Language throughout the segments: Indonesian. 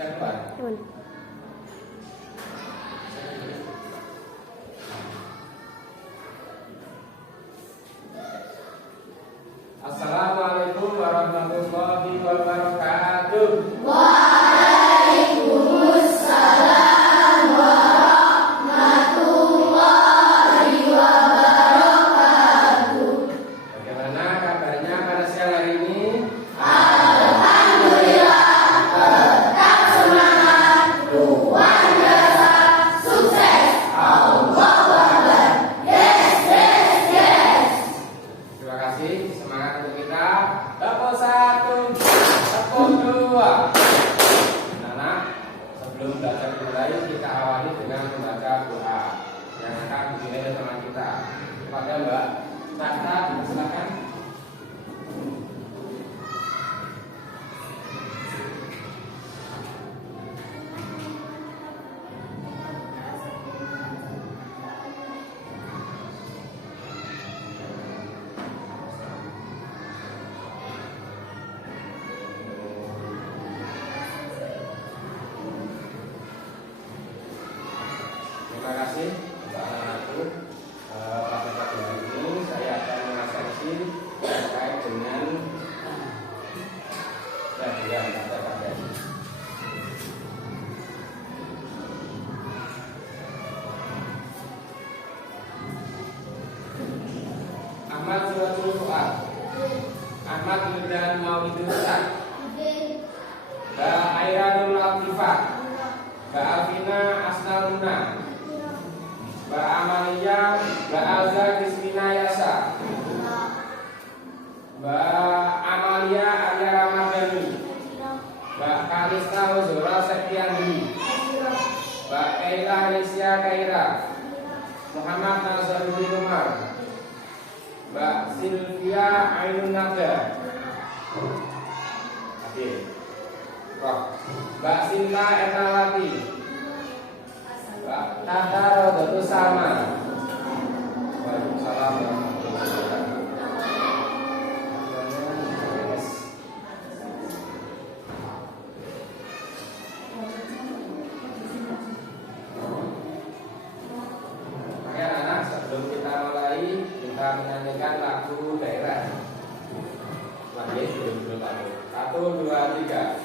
Assalamualaikum warahmatullahi wabarakatuh. Waalaikumsalam warahmatullahi wabarakatuh. Bagaimana kabarnya pada siang hari ini? Alhamdulillah, tetap semangat, luar biasa, sukses, Allahu Akbar. Yes, yes, yes. Terima kasih, semangat untuk kita. Tepuk satu, tepuk dua. Anak-anak, sebelum belajar dimulai kita awali dengan membaca doa yang akan dimulai oleh teman kita. Kepada Mbak Tata, silakan. Terima kasih Mbak Anakku. Pada pagi hari ini saya akan mengaksesi terkait dengan bagian kata-kata. Ahmad Suratul Fuad, Ahmad Wildan Maulidul Ustaz, Mbak Airanul Latifah, Mbak Alvina Asnaluna, Mbak Amalia, Mbak Alza Kristina Yasa, Mbak Amalia Arya Ramadhani, Mbak Kalista Zora Septiandi, Mbak Kaila Alicia Kaira, Muhammad Nazaruddin Umar, Mbak Sylvia Ainun Nada, Mbak Sinta Etnalati, Mbak Tata Rodotus Salma. Waalaikumsalam warahmatullahi wabarakatuh. Oke anak-anak, sebelum kita mulai kita menyanyikan lagu daerah. Lagi dulu lagu. 1, 2, 3.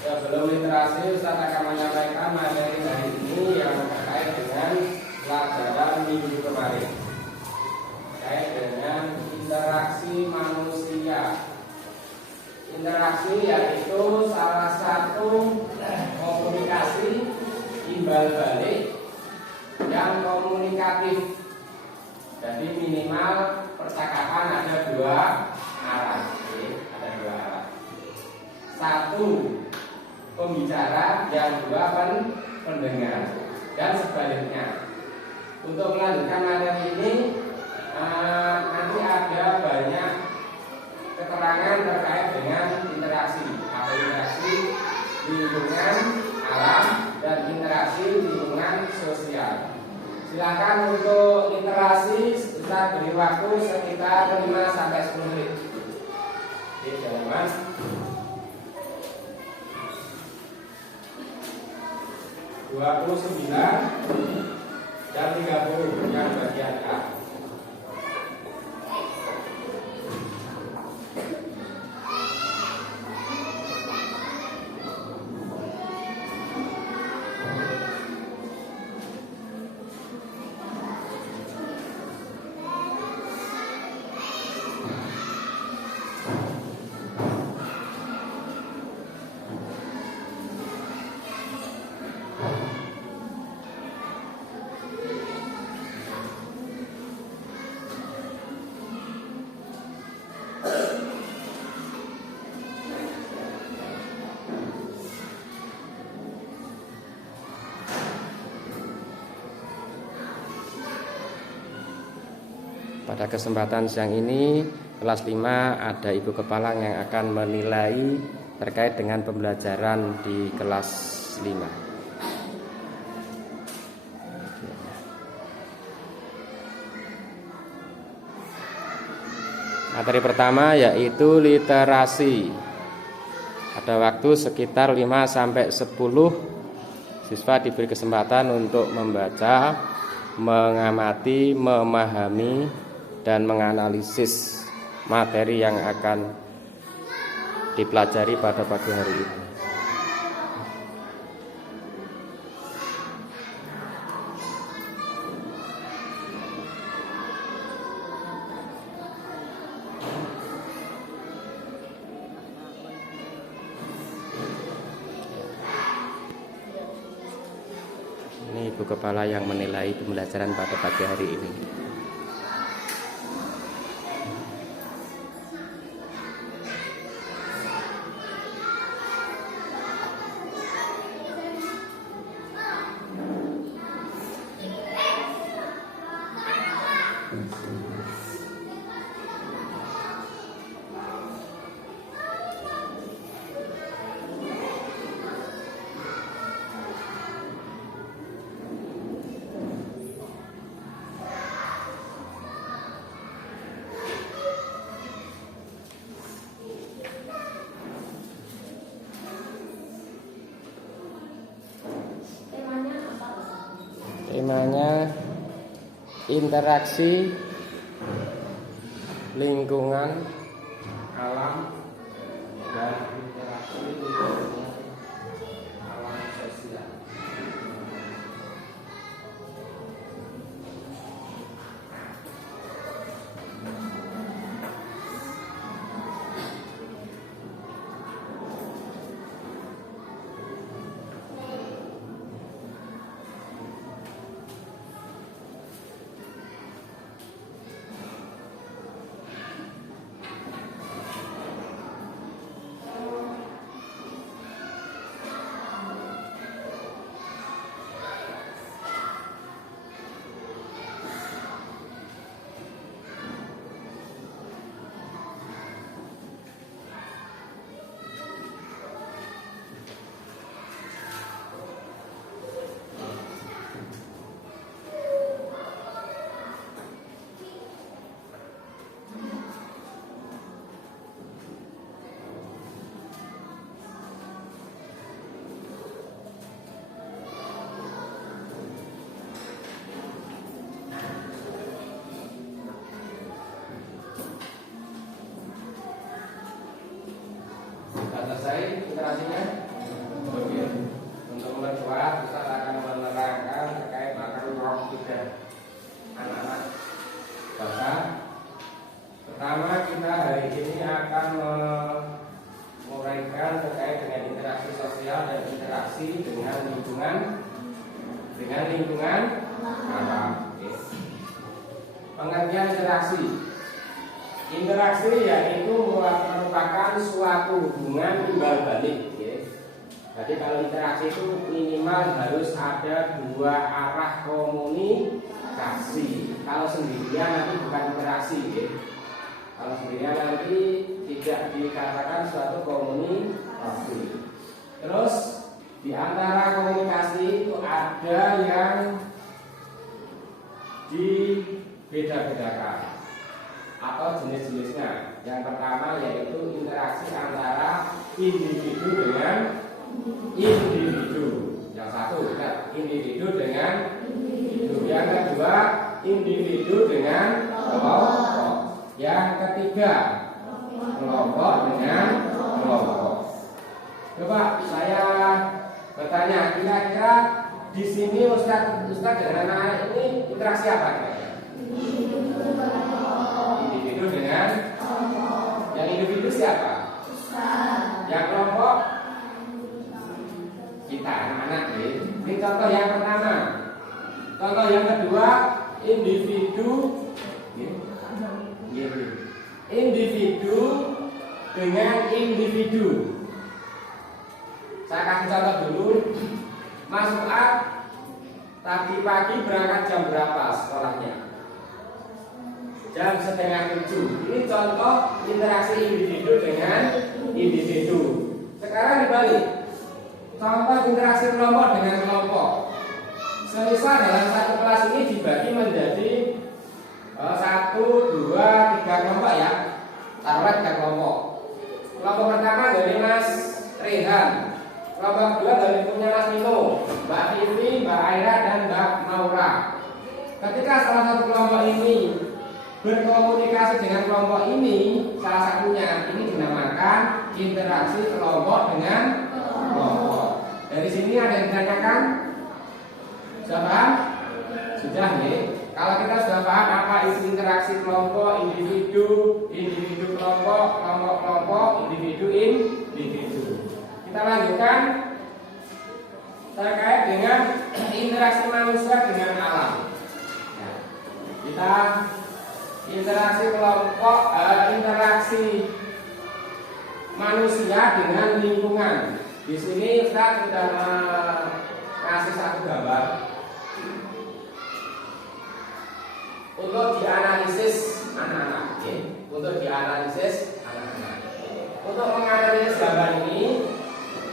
Sebelum literasi, Ustaz akan menyampaikan materi hari ini yang terkait dengan pelajaran minggu kemarin, terkait dengan interaksi manusia. Interaksi yaitu salah satu komunikasi timbal balik yang komunikatif. Jadi minimal percakapan ada dua arah. Ada dua arah. Satu pembicara, yang dua pendengar, dan sebaliknya. Untuk melanjutkan materi ini nanti ada banyak keterangan terkait dengan interaksi. Ada interaksi di lingkungan alam dan interaksi di lingkungan sosial. Silakan untuk interaksi kita beri waktu sekitar 5-10 menit. Oke, teman-teman. 29 dan 30 yang bagian A. Pada kesempatan siang ini kelas 5 ada Ibu Kepala yang akan menilai terkait dengan pembelajaran di kelas 5. Materi pertama yaitu literasi. Ada waktu sekitar 5-10 siswa diberi kesempatan untuk membaca, mengamati, memahami, dan menganalisis materi yang akan dipelajari pada pagi hari ini. Ini Ibu Kepala yang menilai pembelajaran pada pagi hari ini. Temanya interaksi lingkungan alam dan interaksi lingkungan alam sosial. Sudah selesai interaksinya? Oke. Untuk memperkuat, Ustaz akan menerangkan terkait makan roh tiga anak-anak bahasa. Pertama, kita hari ini akan menguraikan terkait dengan interaksi sosial dan interaksi dengan lingkungan alam. Oke. Pengertian interaksi. Interaksi yaitu merupakan suatu hubungan timbal balik. Jadi kalau interaksi itu minimal harus ada dua arah komunikasi. Kalau sendirian nanti bukan interaksi. Kalau sendirian nanti tidak dikatakan suatu komunikasi. Terus di antara komunikasi itu ada yang dibeda-bedakan atau jenis-jenisnya. Yang pertama yaitu interaksi antara individu dengan individu. Yang satu individu dengan individu. Yang kedua individu dengan kelompok. Yang ketiga kelompok dengan kelompok. Coba saya bertanya, kira-kira di sini Ustaz dengan anak ini interaksi apa kira-kira? Individu dengan yang individu siapa? Yang kelompok kita anak-anak. Ini contoh yang pertama. Contoh yang kedua individu dengan individu. Saya kasih contoh dulu. Mas Fuad tadi pagi berangkat jam berapa sekolahnya? jam 6:30. Ini contoh interaksi individu dengan individu. Sekarang dibalik, contoh interaksi kelompok dengan kelompok. Semisal dalam satu kelas ini dibagi menjadi 1, 2, 3 kelompok ya. Taruhlah 3 kelompok. Kelompok pertama dari Mas Rehan, kelompok kedua dari punya Mas Nino, Mbak Vivi, Mbak Aira, dan Mbak Maura. Ketika salah satu kelompok ini berkomunikasi dengan kelompok ini, salah satunya ini dinamakan interaksi kelompok dengan kelompok. Dari sini ada yang ditanyakan? Sudah paham? Sudah nih. Kalau kita sudah paham apa isi interaksi kelompok, individu, individu kelompok, kelompok kelompok, individu individu. Kita lanjutkan terkait dengan interaksi manusia dengan alam. Ya. Kita interaksi kelompok, interaksi manusia dengan lingkungan. Di sini Ustaz sudah ngasih satu gambar untuk dianalisis anak-anak. Untuk dianalisis anak-anak. Untuk menganalisis gambar ini,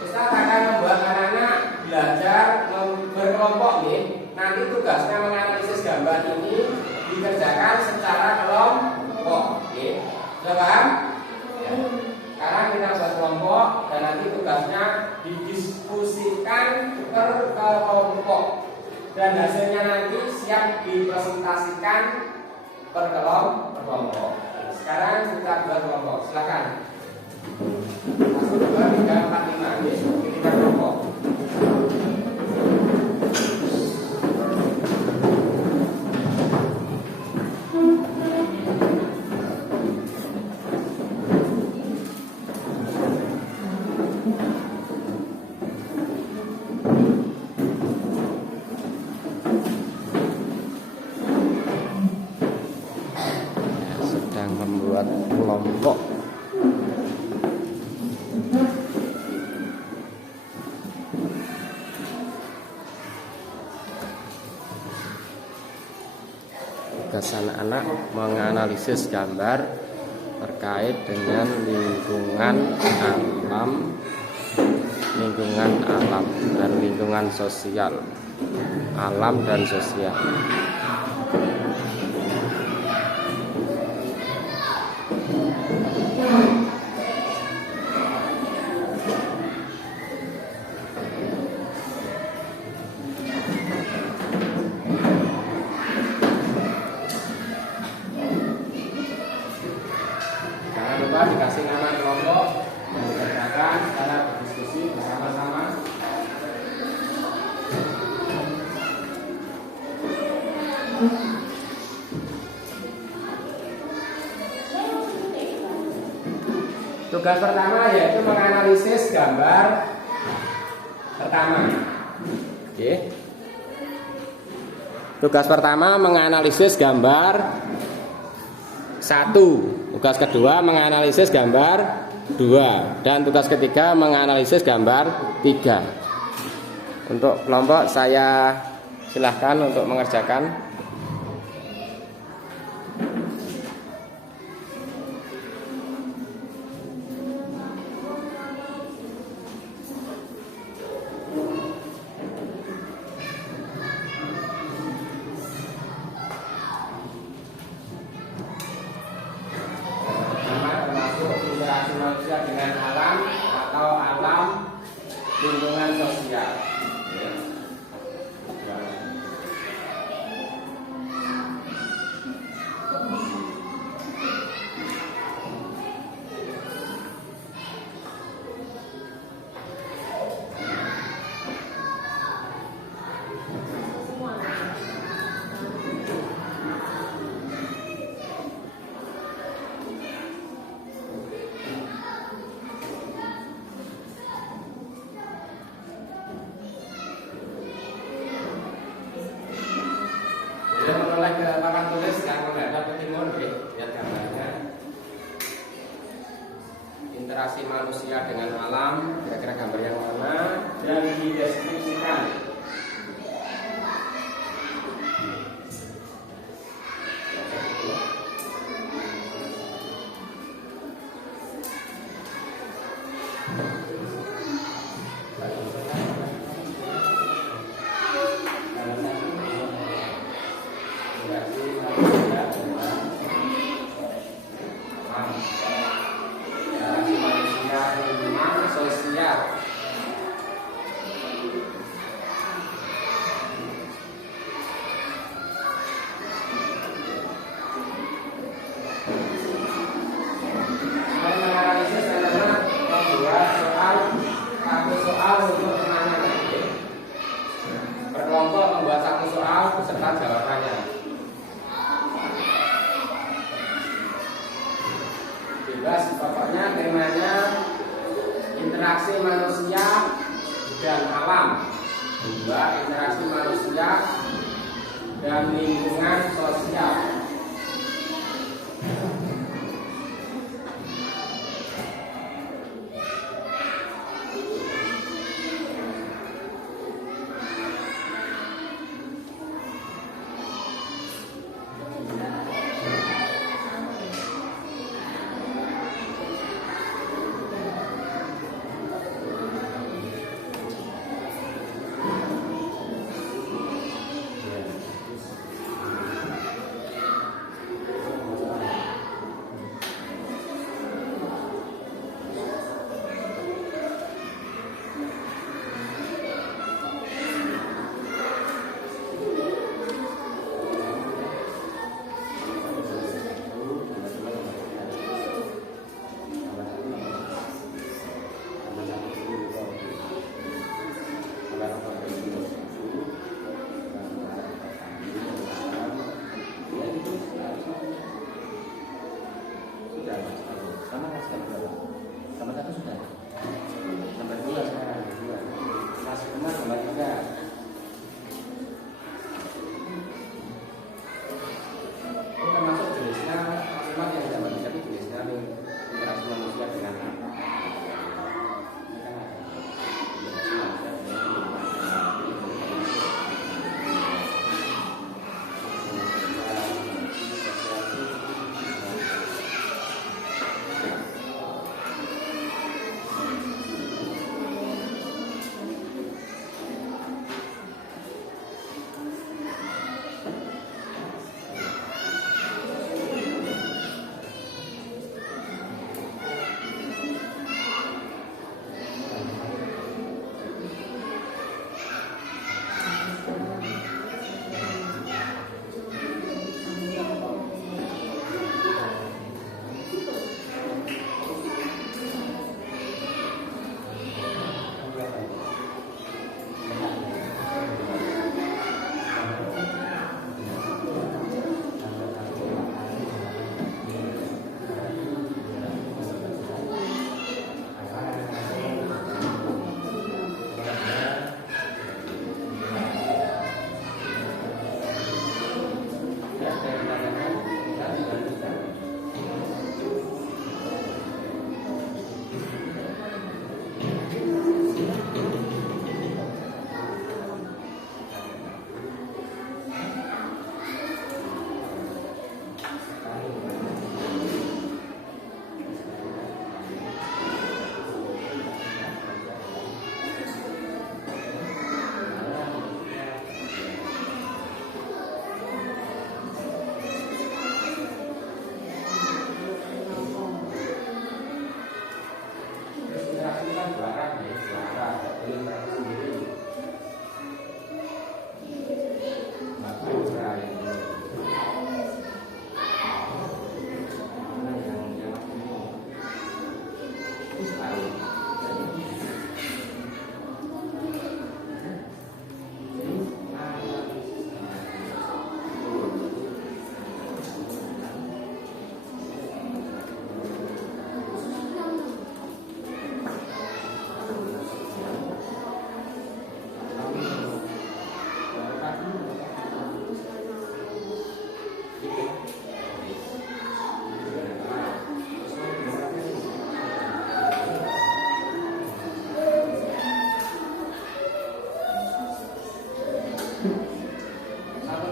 Ustaz akan membuat anak-anak belajar berkelompok. Nanti tugasnya menganalisis gambar ini dikerjakan secara kelompok. Sudah paham? Ya. Sekarang kita buat kelompok dan nanti tugasnya didiskusikan per kelompok dan hasilnya nanti siap dipresentasikan per kelompok. Sekarang kita buat kelompok. Silakan. 1, 2, 3, 4, 5. Ini kita kelompok. Membuat kelompok. Tugas anak-anak menganalisis gambar terkait dengan lingkungan alam dan lingkungan sosial. Alam dan sosial. Dikasih nama kelompok dan dikerjakan secara berdiskusi bersama-sama. Tugas pertama yaitu menganalisis gambar pertama. Oke. Tugas pertama menganalisis gambar 1. Tugas kedua menganalisis gambar 2. Dan tugas ketiga menganalisis gambar 3. Untuk kelompok saya silahkan untuk mengerjakan. Manusia dengan alam atau alam lingkungan sosial. Sudah menoleh ke papan tulis yang menghadap ke timur, lihat gambarnya. Interaksi manusia dengan alam, kira-kira gambar yang mana, dan dideskripsikan. membuat satu soal beserta jawabannya. Bebas, pokoknya temanya interaksi manusia dan alam. 2. Interaksi manusia dan lingkungan sosial.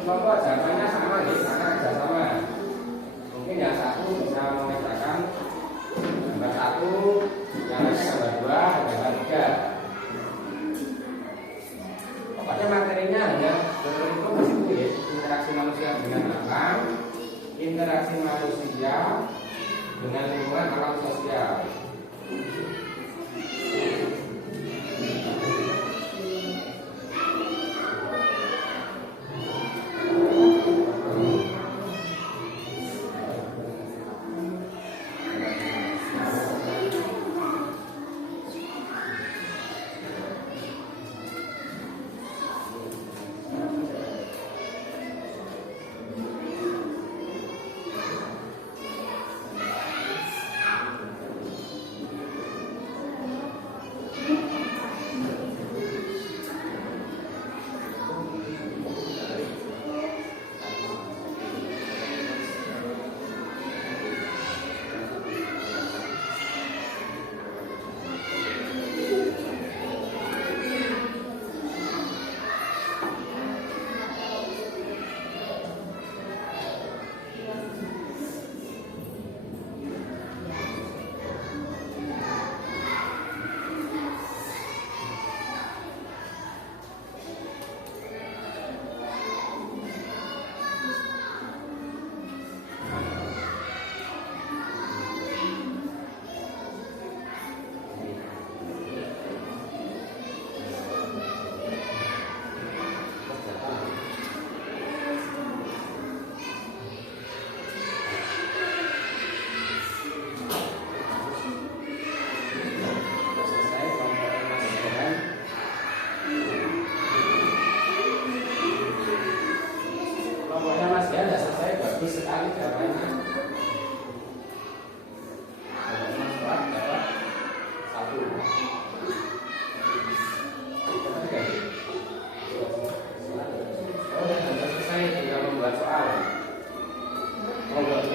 Kelompok jawabannya sama ya, karena ada sama. Mungkin yang satu bisa membedakan gambar 1, yang lainnya gambar 2, gambar 3. Pokoknya materinya hanya berbentuk itu ya, interaksi manusia dengan alam, interaksi manusia dengan lingkungan alam sosial. lagi jawabannya. Mas Fuad dapat 1. Oh, sudah selesai tinggal membuat soal. Oh, enggak.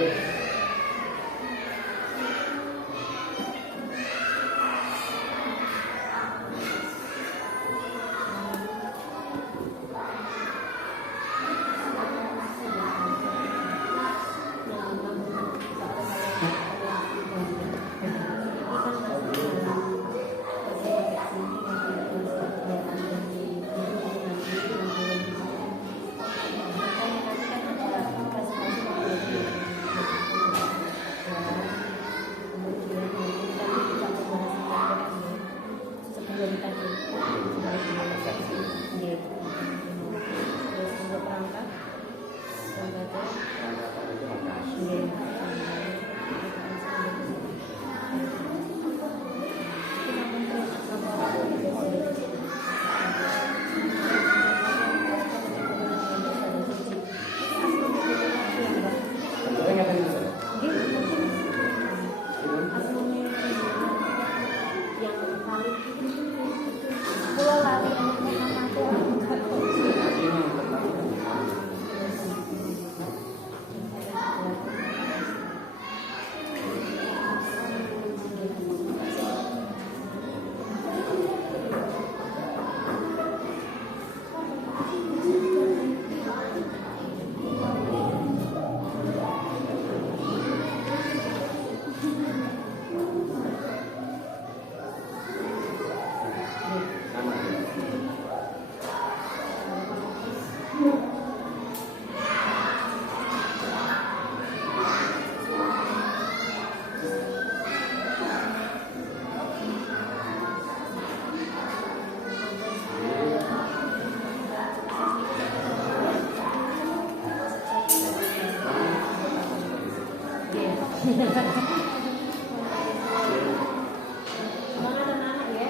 Semangat anak-anak ya.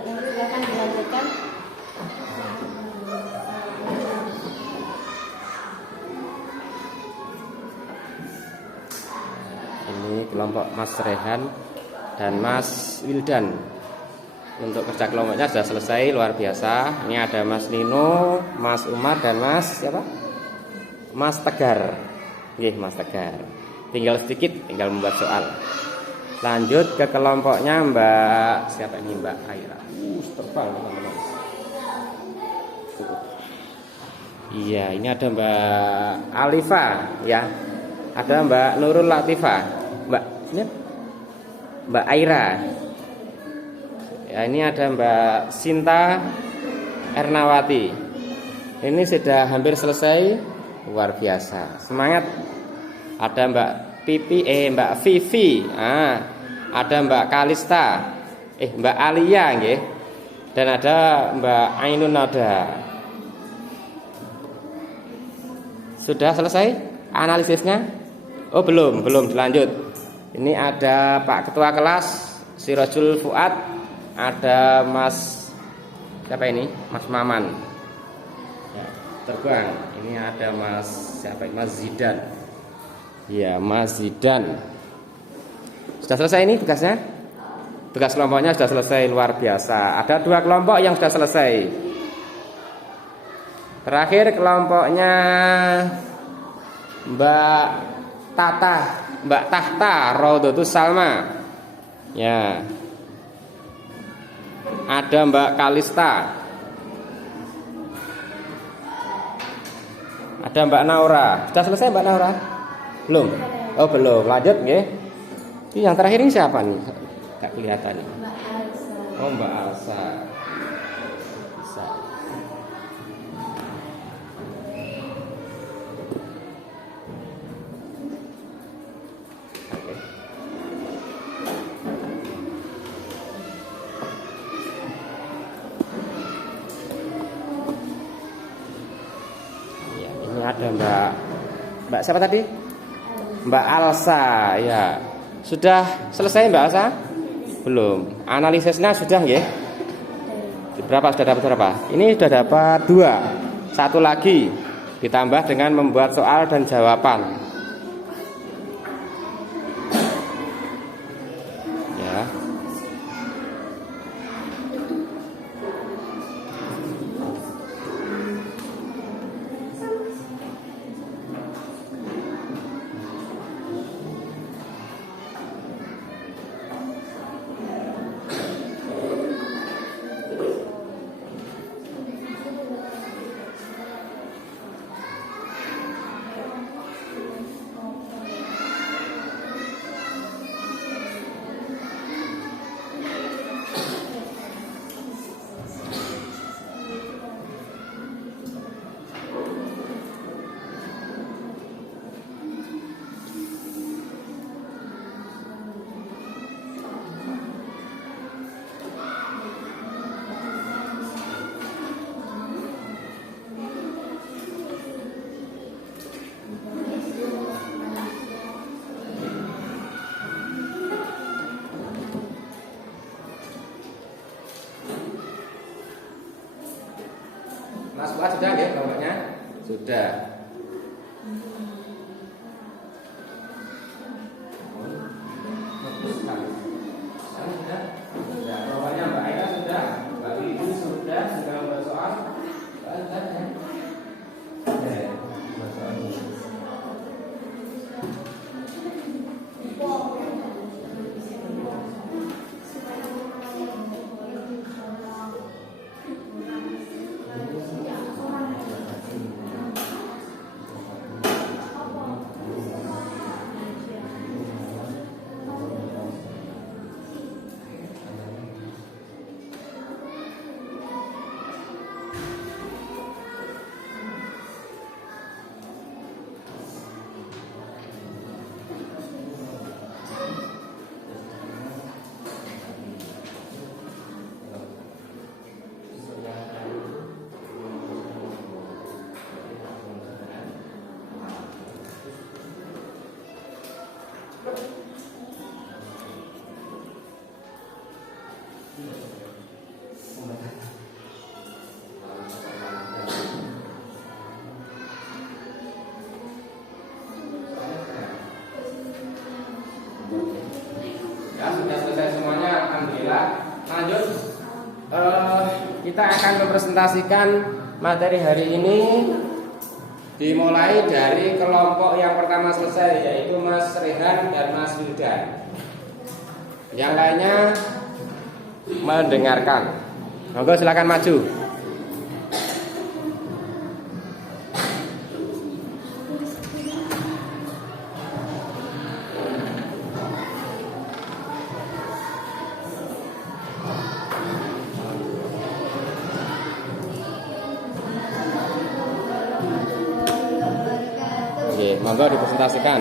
Silakan dilanjutkan. Ini kelompok Mas Rehan dan Mas Wildan. Untuk kerja kelompoknya sudah selesai, luar biasa. Ini ada Mas Nino, Mas Umar dan Mas siapa? Mas Tegar. Mas Tegar. Tinggal sedikit, tinggal membuat soal. Lanjut ke kelompoknya Mbak siapa ini, Mbak Aira. Tebal teman-teman. Iya, ini ada Mbak Alifa ya. Ada Mbak Nurul Latifah. Mbak Aira. Ya, ini ada Mbak Sinta Ernawati. Ini sudah hampir selesai, luar biasa. Semangat. Ada Mbak Mbak Vivi. Ada Mbak Kalista. Mbak Alia nggih. Dan ada Mbak Ainun Nada. Sudah selesai analisisnya? Oh, belum dilanjut. Ini ada Pak Ketua Kelas Sirajul Fuad, ada Mas siapa ini? Mas Maman. Ya, terbang. Ini ada Mas siapa? Mas Zidan. Ya, Mas Zidan. Sudah selesai ini tugasnya? Tugas kelompoknya sudah selesai, luar biasa. Ada 2 kelompok yang sudah selesai. Terakhir kelompoknya Mbak Tahta Raudatus Salma. Ya. Ada Mbak Kalista. Ada Mbak Naura. Sudah selesai Mbak Naura? Belum. Oh, belum. Lanjut nggih. Ini yang terakhir ini siapa nih? Enggak kelihatan nih. Oh, Mbak Alsa. Bisa. Ada Mbak siapa tadi? Mbak Alsa ya. Sudah selesai Mbak Alsa? Belum. Analisisnya sudah nggih? Berapa sudah dapat berapa? Ini sudah dapat 2. 1 lagi ditambah dengan membuat soal dan jawaban. Mas Fuad sudah ya kelompoknya? Sudah. Sudah. Kelompoknya Mbak Aira sudah, Mbak Ibu sudah membuat soal. Sudah ya. Buat soal ini. Ya, sudah selesai semuanya, alhamdulillah. Lanjut, kita akan mempresentasikan materi hari ini. Dimulai dari kelompok yang pertama selesai, yaitu Mas Rehan dan Mas Wildan. Yang lainnya mendengarkan. Monggo silakan maju. Oke, monggo dipresentasikan.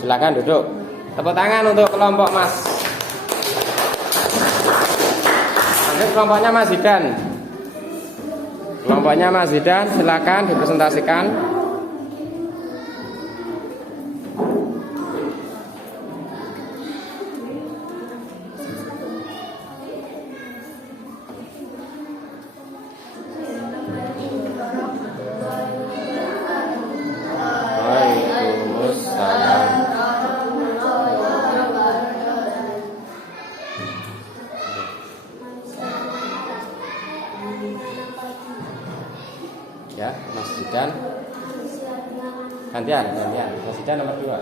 Silakan duduk. Tepuk tangan untuk kelompok Mas. Lanjut kelompoknya Mas Zidan. Kelompoknya Mas Zidan, silakan dipresentasikan. Ya, Mas Zidan. Gantian. Mas Zidan nomor 2.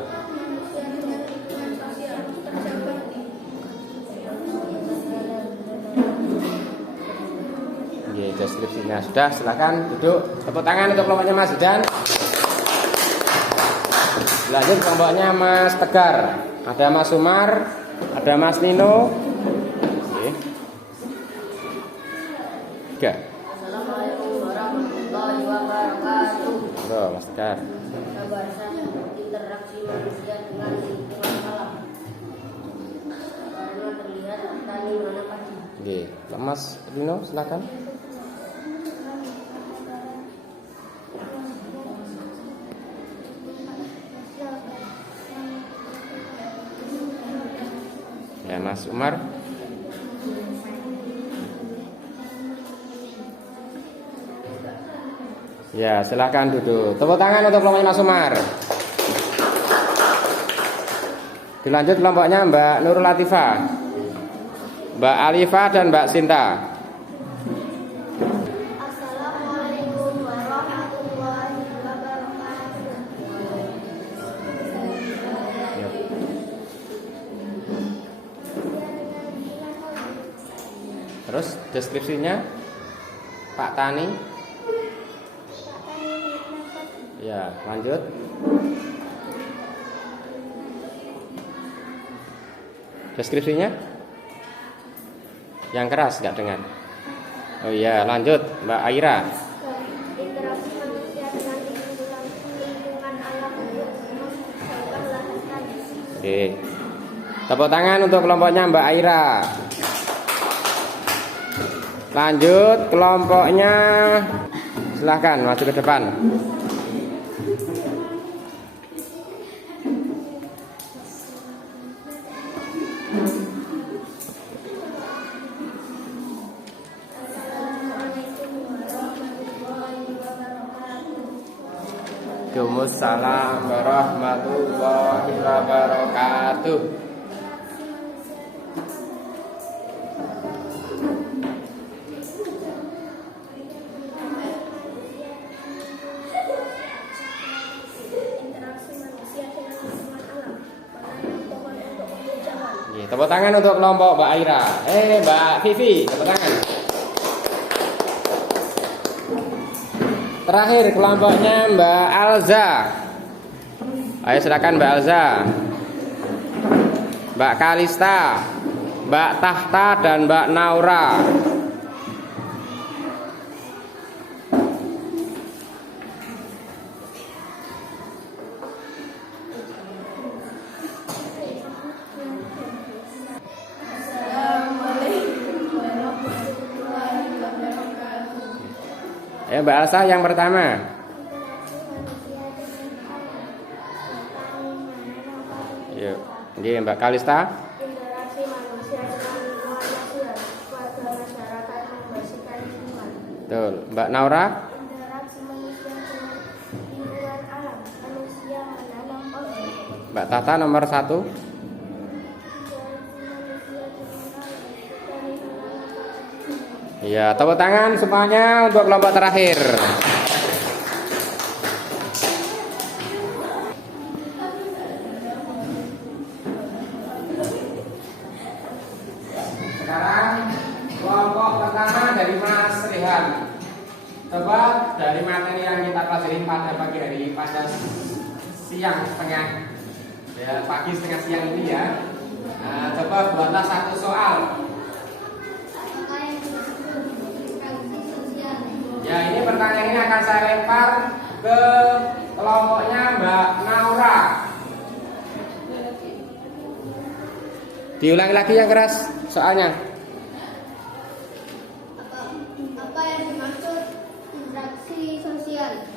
Oke, deskripsinya sudah, silakan duduk. Tepuk tangan untuk kelompoknya Mas Zidan. Lanjut kelompoknya Mas Tegar. Ada Mas Umar, ada Mas Nino. Oke. 3. Mas Tegar. Kebahasan interaksi manusia dengan lingkungan alam karena terlihat tani mana pagi. Oke, Mas Rino silakan. Ya, Mas Umar. Ya, silakan duduk. Tepuk tangan untuk kelompoknya Mas Umar. Dilanjut kelompoknya Mbak Nurul Latifah, Mbak Alifah dan Mbak Sinta. Assalamualaikum warahmatullahi wabarakatuh. Terus deskripsinya Pak Tani. Ya, lanjut. Deskripsinya yang keras nggak dengar. Oh iya, lanjut Mbak Aira. Interaksi manusia dengan lingkungan alam untuk menghasilkan lahan tani. Oke. Tepuk tangan untuk kelompoknya Mbak Aira. Lanjut kelompoknya, silahkan maju ke depan. Waalaikumsalam warahmatullahi wabarakatuh. Interaksi manusia dengan lingkungan alam. Menanam pohon untuk penghijauan. Oke, tepuk tangan untuk kelompok Mbak Aira. Mbak Vivi, tepuk tangan. Terakhir kelompoknya Mbak Alza. Ayo silakan Mbak Alza. Mbak Kalista, Mbak Tahta dan Mbak Naura. Ya Mbak Alsa yang pertama. Yuk, ini Mbak Kalista. Interaksi manusia dengan lingkungan sosial. Warga masyarakat membersihkan lingkungan. Betul. Mbak Naura. Interaksi manusia dengan lingkungan alam. Manusia menanam pohon. Mbak Tata nomor 1. Ya, tepuk tangan semuanya untuk kelompok terakhir. Sekarang kelompok pertama dari Mas Rehan. Coba dari materi yang kita pelajari pada pagi hari, pada siang setengah, ya pagi setengah siang ini ya. Nah, coba buatlah satu soal. Ya, ini pertanyaan ini akan saya lempar ke kelompoknya Mbak Naura. Diulangi lagi yang keras soalnya. Apa yang dimaksud interaksi sosial?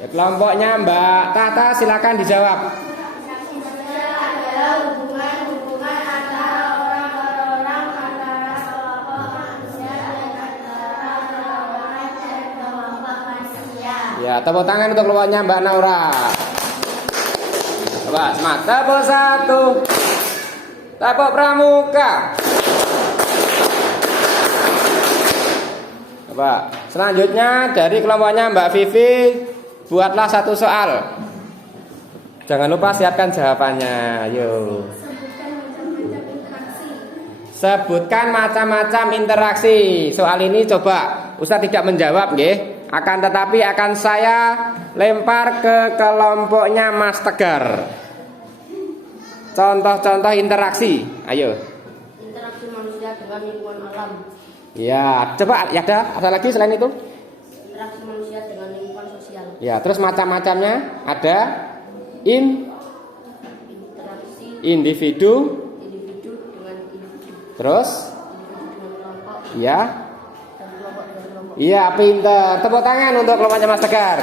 Ya, kelompoknya Mbak Tata silakan dijawab. Interaksi sosial adalah hubungan antara orang per orang, antara kelompok manusia dan antara rombongan dan kelompok manusia. Ya, tepuk tangan untuk kelompoknya Mbak Naura. Coba semangat. Tepuk 1. Tepuk pramuka. Coba selanjutnya dari kelompoknya Mbak Vivi, buatlah satu soal. Jangan lupa siapkan jawabannya. Ayo. Sebutkan macam-macam interaksi. Soal ini coba Ustaz tidak menjawab, nggih. Akan tetapi akan saya lempar ke kelompoknya Mas Tegar. Contoh-contoh interaksi. Ayo. Interaksi manusia dengan lingkungan alam. Ya, coba ya ada lagi selain itu? Interaksi manusia dengan lingkungan sosial. Ya, terus macam-macamnya ada Interaksi individu, individu dengan individu. terus Individu dengan kelompok ya. dan kelompok dengan kelompok. Iya, pinter. Tepuk tangan untuk kelompoknya Mas Tegar.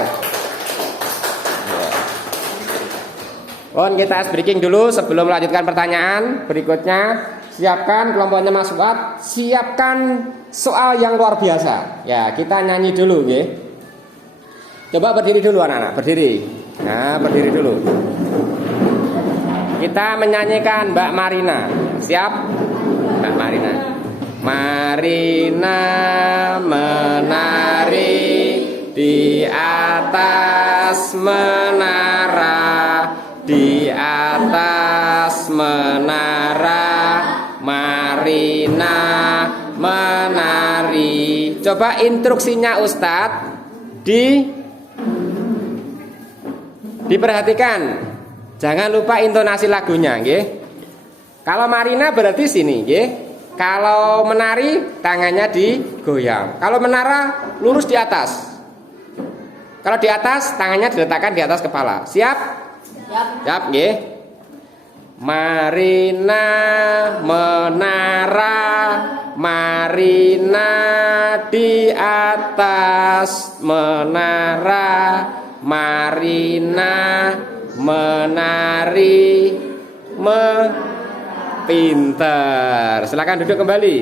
Kita ice breaking dulu sebelum melanjutkan pertanyaan berikutnya. Siapkan kelompoknya Mas Fuad, siapkan soal yang luar biasa. Ya, kita nyanyi dulu, nggih. Coba berdiri dulu anak-anak, berdiri. Nah, berdiri dulu. Kita menyanyikan Mbak Marina. Siap? Mbak Marina. Marina menari di atas menara, di atas menara. Marina menari. Coba instruksinya Ustadz diperhatikan. Jangan lupa intonasi lagunya, nggih. Kalau Marina berarti sini, nggih. Kalau menari tangannya digoyang. Kalau menara lurus di atas. Kalau di atas tangannya diletakkan di atas kepala. Siap? Siap. Siap, nggih. Marina, menara, Marina di atas menara, Marina menari, pinter. Silakan duduk kembali.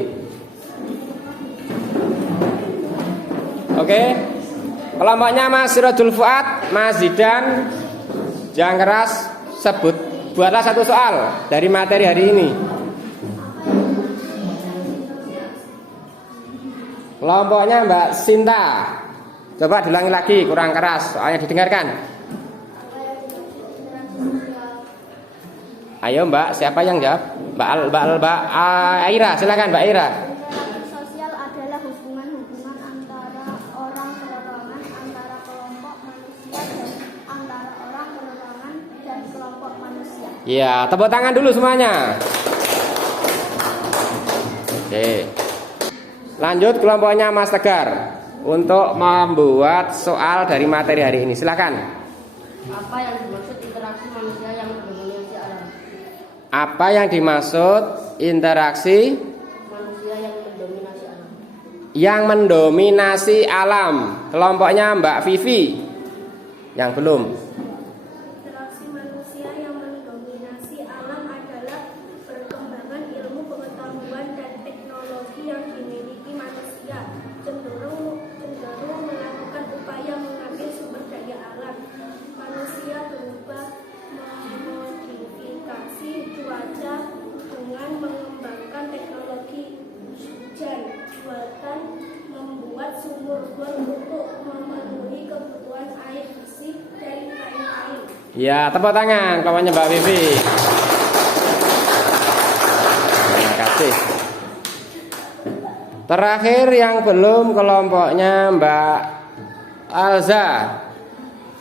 Oke. Kelompoknya Mas Sirajul Fuad, Mas Zidan, yang keras buatlah satu soal dari materi hari ini. Kelompoknya Mbak Sinta, coba diulangi lagi, kurang keras soalnya didengarkan. Ayo Mbak, siapa yang jawab? Mbak Aira, silakan Mbak Aira. Interaksi sosial adalah hubungan-hubungan antara orang perorangan, antara kelompok manusia dan antara orang perorangan dan kelompok manusia. Ya, tepuk tangan dulu semuanya. Oke. Lanjut kelompoknya Mas Tegar untuk membuat soal dari materi hari ini. Silakan. Apa yang dimaksud interaksi manusia yang mendominasi alam? Apa yang dimaksud interaksi Manusia yang mendominasi alam. yang mendominasi alam? Kelompoknya Mbak Vivi yang belum. Interaksi manusia yang mendominasi alam adalah perkembangan ilmu pengetahuan dan teknologi yang dimiliki manusia, cenderung melakukan upaya mengambil sumber daya alam. Manusia berubah memodifikasi cuaca dengan mengembangkan teknologi hujan buatan, membuat sumur bor untuk memenuhi kebutuhan air bersih dan lain-lain. Ya, tepuk tangan kelompoknya Mbak Vivi. Terima kasih. Terakhir yang belum kelompoknya Mbak Alza.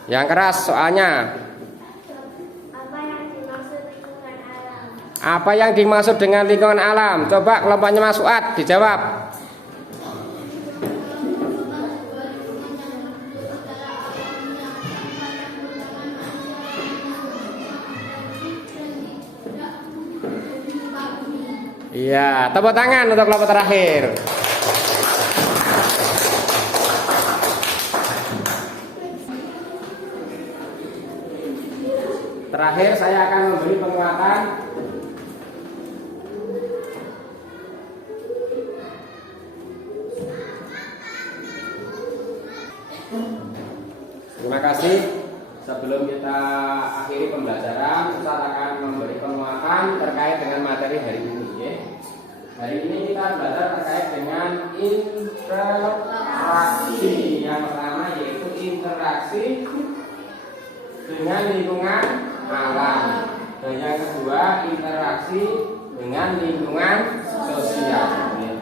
Yang keras soalnya. Apa yang dimaksud lingkungan alam? Apa yang dimaksud dengan lingkungan alam? Coba kelompoknya Mas Fuad dijawab. Iya, tepuk tangan untuk kelompok terakhir. Terakhir saya akan memberi penguatan. Terima kasih. Sebelum kita akhiri pembelajaran, Ustaz akan memberi penguatan terkait dengan materi hari ini. Ya. Hari ini kita belajar terkait dengan interaksi. Yang pertama yaitu interaksi dengan lingkungan alam. Dan yang kedua interaksi dengan lingkungan sosial. Ya.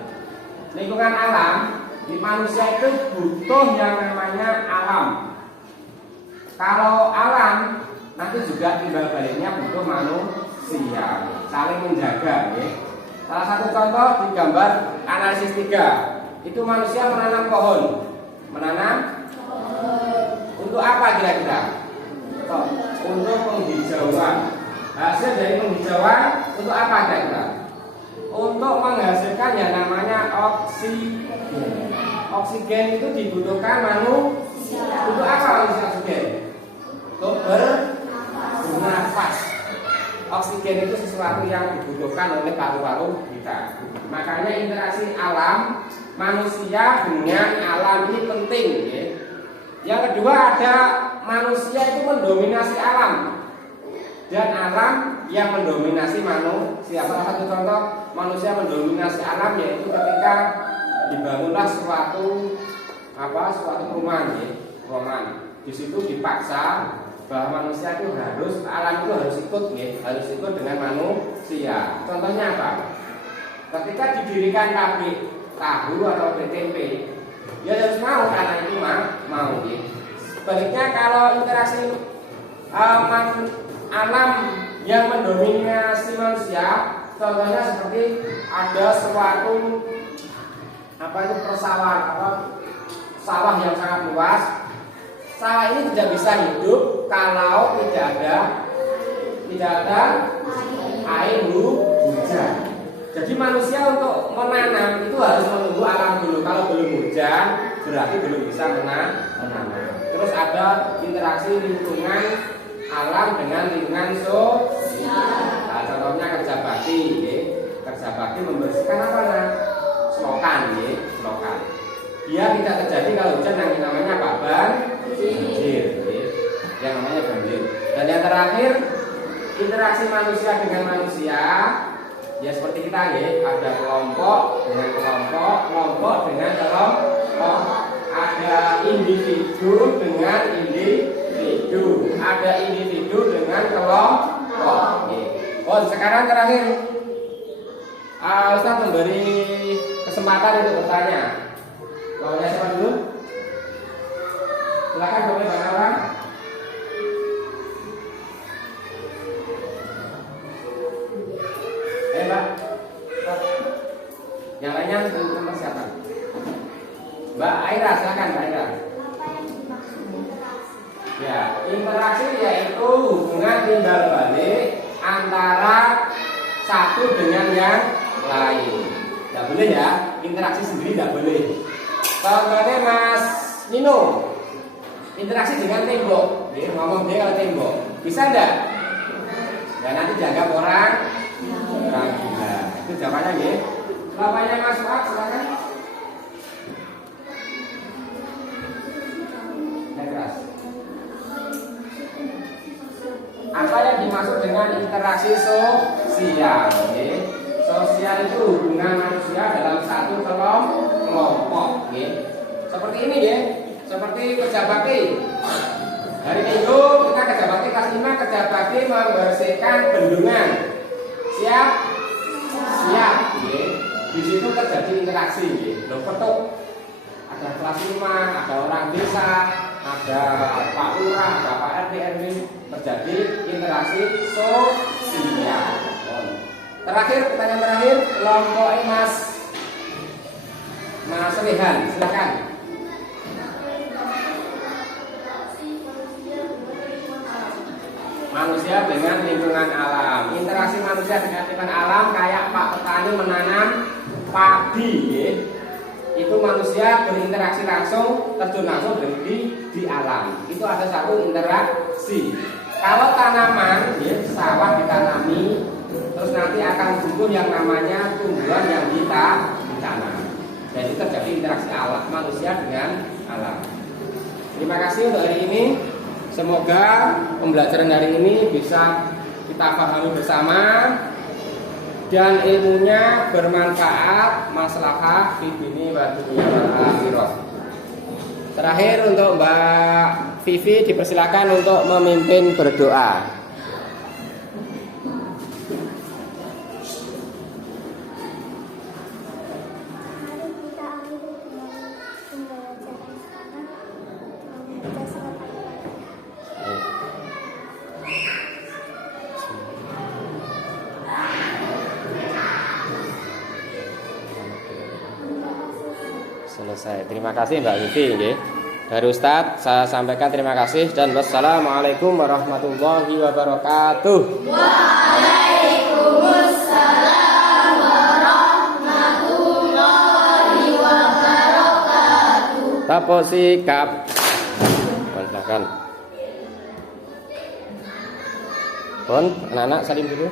Lingkungan alam di manusia itu butuh yang namanya alam. Kalau alam nanti juga timbal baliknya butuh manusia, saling menjaga. Ya. Salah satu contoh di gambar analisis 3, itu manusia menanam pohon. Menanam untuk apa kira-kira? Untuk penghijauan. Hasil dari penghijauan untuk apa kira-kira? Untuk menghasilkan yang namanya oksigen. Oksigen itu dibutuhkan manusia. Untuk apa manusia oksigen? Untuk bernafas. Oksigen itu sesuatu yang dibutuhkan oleh paru-paru kita. Makanya interaksi alam manusia dengan alam ini penting. Ya. Yang kedua ada manusia itu mendominasi alam dan alam yang mendominasi manusia. Salah satu contoh manusia mendominasi alam yaitu ketika dibangunlah suatu perumahan, ya, perumahan. Di situ dipaksa bahwa manusia itu alam itu harus ikut, ya, harus ikut dengan manusia. Contohnya apa? Ketika didirikan pabrik tahu atau tempe, ya harus mau karena itu mau. Ya. Sebaliknya kalau interaksi alam yang mendominasi manusia, contohnya seperti ada suatu sawah yang sangat luas. Sawah ini tidak bisa hidup kalau tidak ada air hujan. Jadi manusia untuk menanam itu harus menunggu alam dulu. Kalau belum hujan berarti belum bisa menanam. Terus ada interaksi lingkungan alam dengan lingkungan sosial. Nah, contohnya kerja bakti, ya. Kerja bakti membersihkan apa nah? Selokan, ya. Selokan. Dia tidak terjadi kalau hujan yang namanya apa? Banjir, ya. Yang namanya banjir. Dan yang terakhir interaksi manusia dengan manusia. Ya seperti kita ya, ada kelompok dengan kelompok, kelompok dengan kelompok, ada individu dengan individu, ada individu dengan kelompok. Oh sekarang terakhir, Ustaz memberi kesempatan untuk bertanya. Kalau siapa dulu? Silakan boleh banyak orang. Mbak, yang lainnya nomor siapa? Mbak Aira, silakan Mbak Aira. Apa yang dimaksud interaksi? Ya, interaksi yaitu hubungan timbal balik antara satu dengan yang lain. Tidak boleh ya, interaksi sendiri tidak boleh. Contohnya Mas Nino, interaksi dengan tembok. Dia ngomong dia kalau tembok, bisa enggak? Ya nanti dianggap orang gila. Itu jawabannya ya. Jawabannya Mas Fuad, silakan. Keras. Apa yang dimaksud dengan interaksi sosial? Ya. Sosial itu hubungan manusia dalam satu kelompok. Ya. Seperti ini ya. Seperti kerja bakti. Hari Minggu kita kerja bakti kelas 5 kerja bakti membersihkan bendungan. Siap? Siap. Ya. Di situ terjadi interaksi. Ya. Loh, petuk. Ada kelas 5, ada orang desa, ada Pak Lurah, ada Pak RT RW, terjadi interaksi sosial. Terakhir, pertanyaan terakhir, kelompok Mas Rehan, silakan. Manusia dengan lingkungan alam. Interaksi manusia dengan lingkungan alam kayak Pak petani menanam padi, ya. Itu manusia berinteraksi langsung, terjun langsung di alam. Itu ada satu interaksi. Kalau tanaman, ya, sawah ditanami, terus nanti akan tumbuh yang namanya tumbuhan yang kita tanam. Dan itu terjadi interaksi alam manusia dengan alam. Terima kasih untuk hari ini. Semoga pembelajaran hari ini bisa kita pahami bersama dan ilmunya bermanfaat, maslahah fi dini wa dunya wal akhirah. Terakhir untuk Mbak Vivi dipersilakan untuk memimpin berdoa. Mari kita akhiri dengan pembelajaran sekarang membaca surat Al-Fatihah. Selesai. Terima kasih Mbak Vivi. Nggih. Dari Ustadz saya sampaikan terima kasih dan wassalamualaikum warahmatullahi wabarakatuh. Waalaikumsalam warahmatullahi wabarakatuh. Tapo sikap. Silakan. Bon, anak-anak salim dulu.